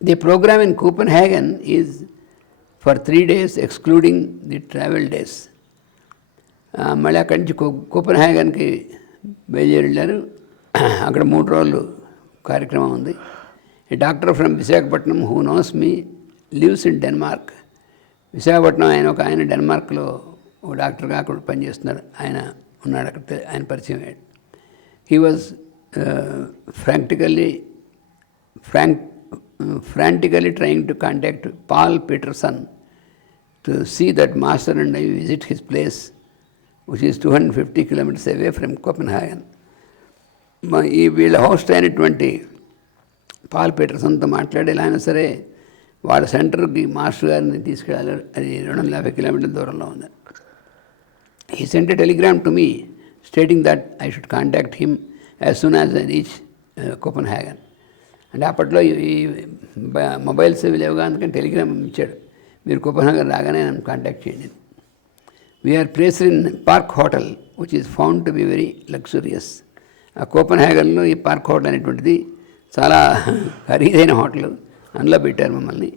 The program in Copenhagen is for three days, excluding the travel days. మళ్ళీ అక్కడి నుంచి కో కోపెన్హాగన్కి బయలుదేరి వెళ్ళారు అక్కడ మూడు రోజులు కార్యక్రమం ఉంది. ఈ doctor from Visakhapatnam who knows me lives in Denmark Visakhapatnam ఆయన ఒక ఆయన డెన్మార్క్లో ఒక డాక్టర్గా అక్కడ పనిచేస్తున్నారు. ఆయన ఉన్నాడు అక్కడ ఆయన పరిచయం అయ్యాడు. He was frantically frank frantically trying to contact Paul Peterson to see that master and I visit his place, which is 250 kilometers away from Copenhagen. మా ఈ వీళ్ళ హోస్ట్ అయినటువంటి పాల్ పీటర్సన్తో మాట్లాడి ఎలా అయినా సరే వాళ్ళ సెంటర్కి మాస్టర్ గారిని తీసుకెళ్ళాలి అది రెండు వందల యాభై కిలోమీటర్ల దూరంలో ఉంది he sent a telegram to me stating that I should contact him as soon as I reach uh, Copenhagen. అంటే అప్పట్లో ఈ మొబైల్స్ ఇవి లేవుగా అందుకని టెలిగ్రామ్ ఇచ్చాడు. మీరు కుపనగర్ రాగానే నన్ను కాంటాక్ట్ చేయండి. We are placed in park hotel which is found to be very luxurious ఆ కోపెన్హాగన్లో ఈ పార్క్ హోటల్ అనేటువంటిది చాలా ఖరీదైన హోటల్ అందులో పెట్టారు మమ్మల్ని.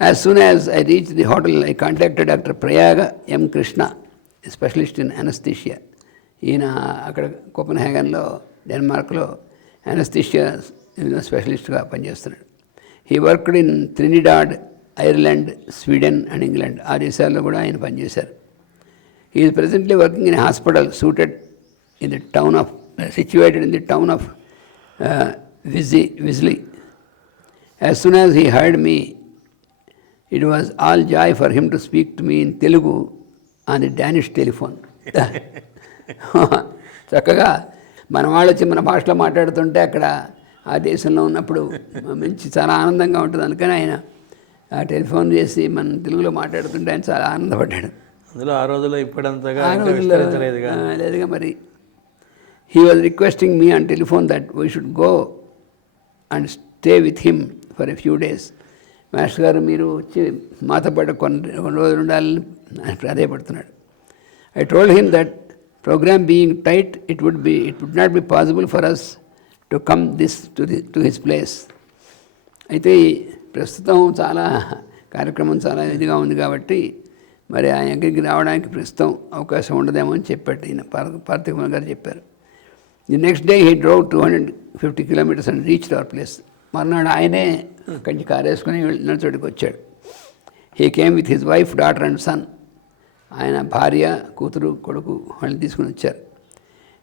As soon as I reach the hotel I contacted doctor Prayaga M Krishna specialist in anaesthesia ఈయన అక్కడ కోపెన్హాగన్లో డెన్మార్క్లో అనస్థిషియా స్పెషలిస్ట్గా పనిచేస్తున్నాడు. He worked in Trinidad Ireland Sweden and England ఆ దేశాల్లో కూడా ఆయన పనిచేశారు. He is presently working in hospital suited in the town of situated in the town of Vejle Vejle as soon as he heard me it was all joy for him to speak to me in Telugu on the Danish telephone చక్కగా మన వాళ్ళు వచ్చి మన భాషలో మాట్లాడుతుంటే అక్కడ ఆ దేశంలో ఉన్నప్పుడు మంచి చాలా ఆనందంగా ఉంటుంది. అందుకని ఆయన ఆ టెలిఫోన్ చేసి మన తెలుగులో మాట్లాడుతుంటే ఆయన చాలా ఆనందపడ్డాడు. అందులో ఆ రోజుల్లో ఇప్పుడంతగా లేదుగా? మరి. He was requesting me on telephone that we should go and stay with him for a few days master garu మీరు వచ్చి మాతో పాటు కొన్ని కొన్ని రోజులు ఉండాలని ఆయన ప్రాధాయపడుతున్నాడు. I told him that programme being tight it would be it would not be possible for us to come this to the to his place అయితే ప్రస్తుతం చాలా కార్యక్రమం చాలా ఇదిగా ఉంది కాబట్టి మరి ఆయన దగ్గరికి రావడానికి ప్రస్తుతం అవకాశం ఉండదేమో అని చెప్పాడు ఈయన పార్థ కుమార్ గారు చెప్పారు. The next day he drove two hundred fifty kilometres and reach our place మర్నాడు ఆయనే అక్కడి నుంచి కారు వేసుకుని వెళ్ళిన చోటికి వచ్చాడు. He came with his wife daughter and son ఆయన భార్య కూతురు కొడుకు వాళ్ళని తీసుకుని వచ్చారు.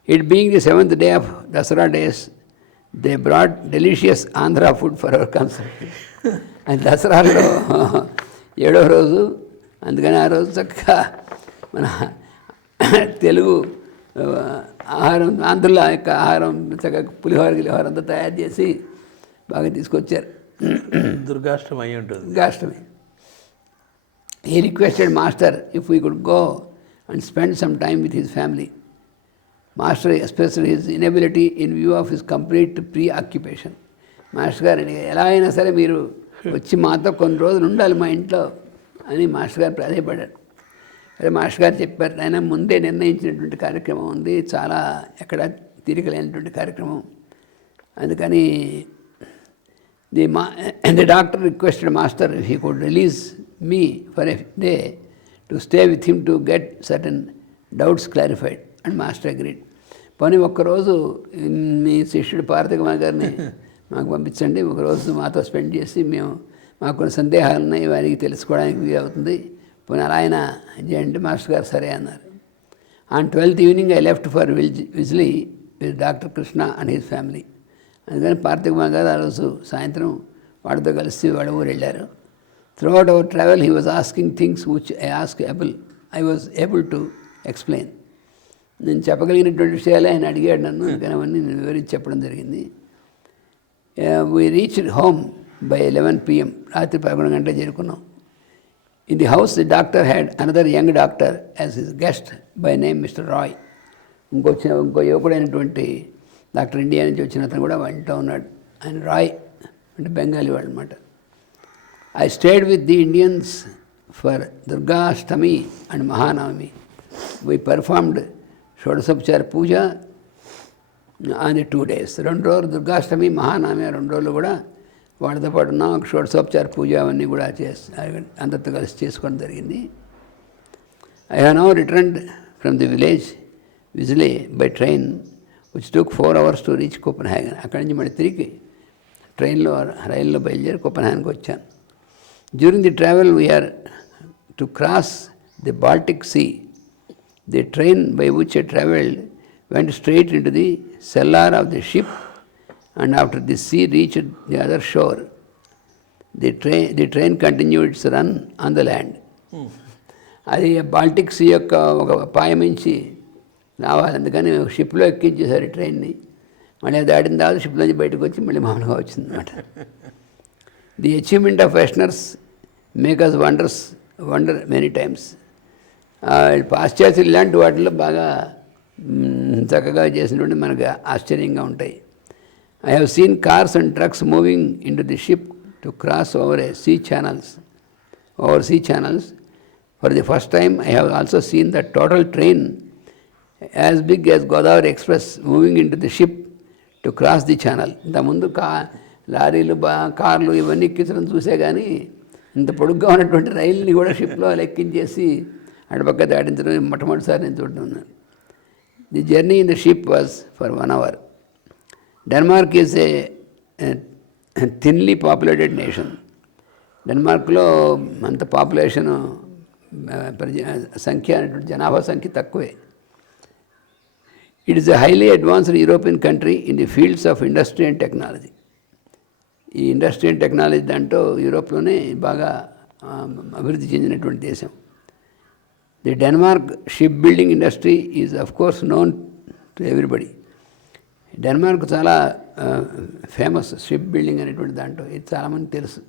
It being the seventh day of Dussehra days they brought delicious Andhra food for our concert and దసరాలో ఏడో రోజు అందుకని ఆ రోజు చక్కగా మన తెలుగు ఆహారం ఆంధ్రుల యొక్క ఆహారం చక్కగా పులిహోర గిలిహోర అంతా తయారు చేసి బాగా తీసుకొచ్చారు. దుర్గాష్టం అయి ఉంటుంది. గాష్టమి he requested master if we could go and spend some time with his family. Master expressed his inability in view of his complete preoccupation. Master గారు "అడిగారు, ఎలా అయినా సరే మీరు వచ్చి మాతో కొన్ని రోజులు ఉండాలి మా ఇంట్లో అని మాస్టర్ గారు ప్రాధాయపడ్డారు అదే మాస్టర్ గారు చెప్పారు ఆయన ముందే నిర్ణయించినటువంటి కార్యక్రమం ఉంది చాలా ఎక్కడ తీరికలేనటువంటి కార్యక్రమం అందుకని The, ma- and the doctor requested master if he could release me for a day to stay with him to get certain doubts clarified. And master agreed. పోనీ ఒక్కరోజు మీ శిష్యుడు పార్థికమా గారిని మాకు పంపించండి ఒకరోజు మాతో స్పెండ్ చేసి మేము మాకు కొన్ని సందేహాలు ఉన్నాయి వారికి తెలుసుకోవడానికి వీలు అవుతుంది పోనీ అలా ఆయన చేయండి మాస్టర్ గారు సరే అన్నారు on twelfth evening I left for Vejle Vejle with doctor Krishna and his family అందుకని పార్థిక గారు ఆ రోజు సాయంత్రం వాడితో కలిసి వాళ్ళ ఊరు వెళ్ళారు out our travel he was asking things which I ask able I was able to explain నేను చెప్పగలిగినటువంటి విషయాలే ఆయన అడిగాడు నన్ను కానీ అవన్నీ నేను వివరించి చెప్పడం జరిగింది. We reach home by eleven PM రాత్రి పదకొండు గంటలకు చేరుకున్నాం. In the house the doctor had another young doctor as his guest by name mister Roy ఇంకో ఇంకో యువకుడైనటువంటి డాక్టర్ ఇండియా నుంచి వచ్చిన అతను కూడా ఇంట్లో ఉన్నాడు. ఆయన రాయ్ అంటే బెంగాలీ వాడు అనమాట I stayed with the Indians for Durgashtami and Mahanavami we performed shodashopachara puja on two days రెండు రోజులు దుర్గాష్టమి మహానవమి రెండు రోజులు కూడా వాళ్ళతో పాటు ఉన్నాం షోడసోపచార పూజ అవన్నీ కూడా చేసి అందరితో కలిసి చేసుకోవడం జరిగింది. I have now returned from the village విజిలే by train which took four hours to reach Copenhagen అక్కడి నుంచి మళ్ళీ తిరిగి ట్రైన్లో రైల్లో బయలుదేరి కోపెన్ హ్యాగన్కి వచ్చాను during the travel we are to cross the Baltic sea the train by which I travelled went straight into the cellar of the ship and after the sea reached the other shore the train the train continued its run on the land అది Baltic see యొక్క ఒక పాయమించి రావాలి అందుకని షిప్లో ఎక్కించేశారు ఈ ట్రైన్ని మళ్ళీ అది దాటిన తర్వాత షిప్ నుంచి బయటకు వచ్చి మళ్ళీ మామూలుగా వచ్చింది అనమాట the achievement of వెస్టనర్స్ make us wonders wonder many times పాశ్చాత్యులు ఇలాంటి వాటిలో బాగా చక్కగా చేసినటువంటి మనకు ఆశ్చర్యంగా ఉంటాయి. I have seen cars and trucks moving in to the ship to cross over a sea channels over sea channels for the first time I have also seen the total train as big as Godavari express moving in to the ship to cross the channel ఇంతకుముందు కా లారీలు బా కార్లు ఇవన్నీ ఎక్కించడం చూసే కానీ ఇంత పొడుగ్గా ఉన్నటువంటి రైలుని కూడా షిప్లో లెక్కించేసి అటుపక్క దాటించడం మొట్టమొదటిసారి నేను చూడుతున్నాను the journey in the ship was for one hour. Denmark is a thinly populated nation. డెన్మార్క్లో అంత పాపులేషన్ సంఖ్య అనేటువంటి జనాభా సంఖ్య తక్కువే. It is a highly advanced European country in the fields of industry and technology. ఈ ఇండస్ట్రీ అండ్ టెక్నాలజీ దాంట్లో యూరోప్లోనే బాగా అభివృద్ధి చెందినటువంటి దేశం. The Denmark ship building industry is of course known to everybody. Denmark చాలా ఫేమస్ షిప్ బిల్డింగ్ అనేటువంటి దాంట్లో. ఇది చాలామంది తెలుసు.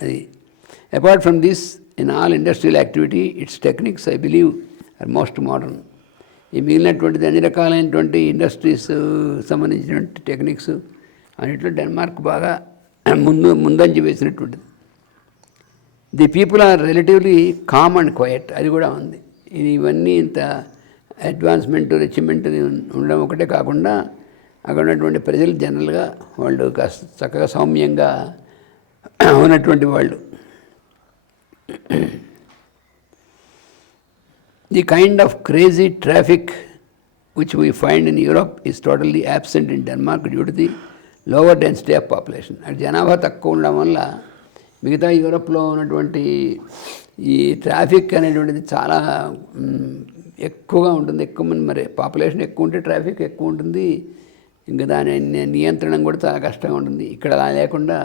అది apart from this in all industrial activity it's techniques I believe are most modern. ఈ మిగిలినటువంటిది అన్ని రకాలైనటువంటి ఇండస్ట్రీస్ సంబంధించినటువంటి టెక్నిక్స్ అన్నింటిలో డెన్మార్క్ బాగా ముందు ముందంజ వేసినటువంటిది the people are relatively calm and quiet అది కూడా ఉంది. ఇది ఇవన్నీ ఇంత అడ్వాన్స్మెంట్ రిచ్మెంట్ ఉండడం ఒకటే కాకుండా అక్కడ ఉన్నటువంటి ప్రజలు జనరల్గా వాళ్ళు కాస్త చక్కగా సౌమ్యంగా ఉన్నటువంటి వాళ్ళు. The kind of crazy traffic which we find in Europe is totally absent in Denmark due to the lower density of population అంటే జనాభా తక్కువ ఉండడం వల్ల మిగతా యూరప్లో ఉన్నటువంటి ఈ ట్రాఫిక్ అనేటువంటిది చాలా ఎక్కువగా ఉంటుంది. ఎక్కువ మంది మరి పాపులేషన్ ఎక్కువ ఉంటే ట్రాఫిక్ ఎక్కువ ఉంటుంది. ఇంకా దాని నియంత్రణ కూడా చాలా కష్టంగా ఉంటుంది. ఇక్కడ అలా లేకుండా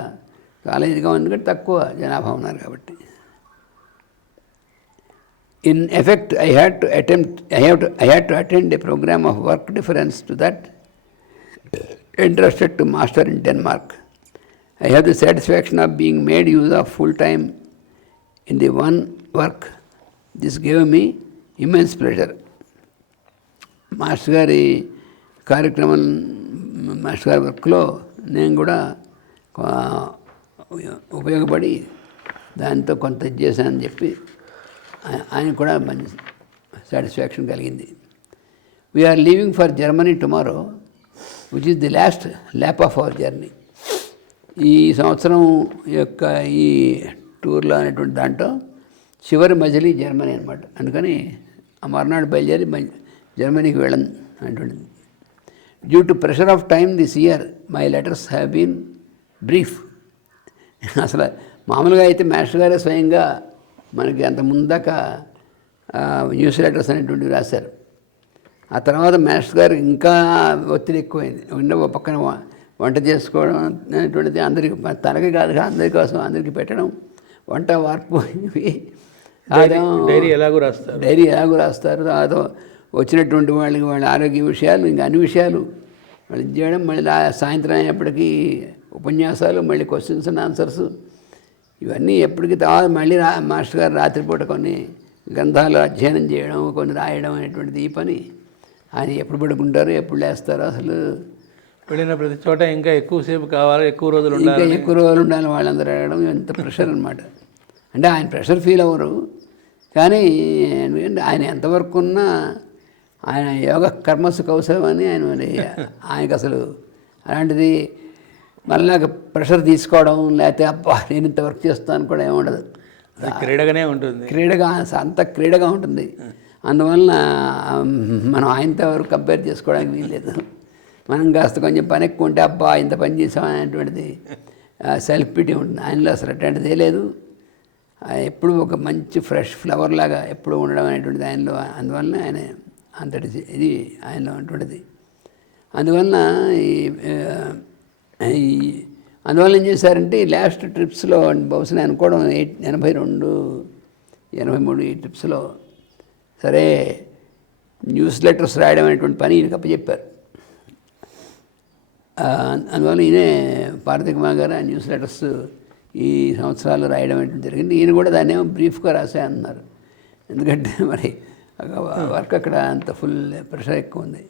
చాలా ఇదిగా ఉంది కానీ తక్కువ జనాభా ఉన్నారు కాబట్టి. In effect I had to attempt I have to I had to attend a programme of work difference to that entrusted to master in Denmark. I have the satisfaction of being made use of full time in the one work. This gave me immense pleasure. Master గారి కార్యక్రమం master గారి వర్క్లో నేను కూడా ఆ, ఉపయోగపడి దాంతో కొంత ఇది చేశానని చెప్పి ఆయ- ఆయన కూడా మంచి సాటిస్ఫాక్షన్ కలిగింది we are leaving for Germany tomorrow which is the last lap of our journey ఈ సంవత్సరం యొక్క ఈ టూర్లో అనేటువంటి దాంట్లో చివరి మజిలీ జర్మనీ అనమాట అందుకని ఆ మర్నాడు బయలుదేరి జర్మనీకి వెళ్ళను అనేటువంటిది due to pressure of time this year my letters have been brief అసలు మామూలుగా అయితే మాస్టర్ గారే స్వయంగా మనకి అంత ముందాక న్యూస్ లెటర్స్ అనేటువంటివి రాశారు. ఆ తర్వాత మాస్టర్ గారు ఇంకా ఒత్తిడి ఎక్కువైంది. ఉండే ఒక పక్కన వంట చేసుకోవడం అనేటువంటిది అందరికి తనకి కాదు అందరి కోసం అందరికి పెట్టడం వంట వార్పు డైరీ ఎలాగో రాస్తారు? డైరీ ఎలాగో రాస్తారు? తర్వాత వచ్చినటువంటి వాళ్ళకి వాళ్ళ ఆరోగ్య విషయాలు ఇంకా అన్ని విషయాలు వాళ్ళు ఇది చేయడం మళ్ళీ సాయంత్రం అయినప్పటికీ ఉపన్యాసాలు మళ్ళీ క్వశ్చన్స్ అండ్ ఆన్సర్స్ ఇవన్నీ ఎప్పటికీ తర్వాత మళ్ళీ రా మాస్టర్ గారు రాత్రిపూట కొన్ని గ్రంథాలు అధ్యయనం చేయడం కొన్ని రాయడం అనేటువంటిది ఈ పని. ఆయన ఎప్పుడు పడుకుంటారు ఎప్పుడు లేస్తారు అసలు? వెళ్ళిన ప్రతి చోట ఇంకా ఎక్కువసేపు కావాలి ఎక్కువ రోజులు ఇంకా ఉండాలి ఎక్కువ రోజులు ఉండాలి వాళ్ళందరూ అడగడం ఎంత ప్రెషర్ అనమాట అంటే ఆయన ప్రెషర్ ఫీల్ అవ్వరు. కానీ ఆయన ఎంతవరకు ఉన్నా ఆయన యోగ కర్మసు కౌశలం అని ఆయన మరి ఆయనకు అసలు అలాంటిది మళ్ళా ప్రెషర్ తీసుకోవడం లేకపోతే అబ్బా నేను ఇంత వర్క్ చేస్తాను కూడా ఏముండదు క్రీడగానే ఉంటుంది. క్రీడగా అంత క్రీడగా ఉంటుంది. అందువలన మనం ఆయనతో ఎవరు కంపేర్ చేసుకోవడానికి వీల్లేదు. మనం కాస్త కొంచెం పని ఎక్కువ ఉంటే అబ్బా ఇంత పని చేసాం అనేటువంటిది సెల్ఫ్ పిటీ ఉంటుంది. ఆయనలో అసలు అట్లాంటిదే లేదు. ఎప్పుడు ఒక మంచి ఫ్రెష్ ఫ్లవర్ లాగా ఎప్పుడు ఉండడం అనేటువంటిది ఆయనలో అందువలన ఆయన అంతటి ఇది ఆయనలో ఉన్నటువంటిది. అందువలన ఈ ఈ అందువల్ల ఏం చేశారంటే ఈ లాస్ట్ ట్రిప్స్లో బహుశా అనుకోవడం ఎయిట్ ఎనభై రెండు ఎనభై మూడు ఈ ట్రిప్స్లో సరే న్యూస్ లెటర్స్ రాయడం అనేటువంటి పని ఈయనకి అప్పచెప్పారు. అందువల్ల ఈయనే పార్వతి కుమార్ గారు ఆ న్యూస్ లెటర్స్ ఈ సంవత్సరాలు రాయడం అనేటువంటి జరిగింది. ఈయన కూడా దాన్ని ఏమో బ్రీఫ్గా రాసే అన్నారు. ఎందుకంటే మరి వర్క్ అక్కడ అంత ఫుల్ ప్రెషర్ ఎక్కువ ఉంది.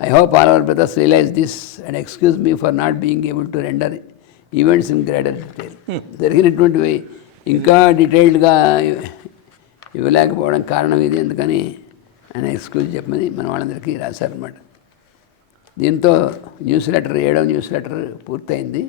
I hope all our brothers realise this and excuse me for not being able to render events in greater detail జరిగినటువంటివి ఇంకా డీటెయిల్డ్గా ఇవ్వలేకపోవడం కారణం ఇది. ఎందుకని ఆయన ఎక్స్క్యూజ్ చెప్పమని మన వాళ్ళందరికీ రాశారన్నమాట. దీంతో న్యూస్ లెటర్ ఏడవ న్యూస్ లెటర్ పూర్తయింది.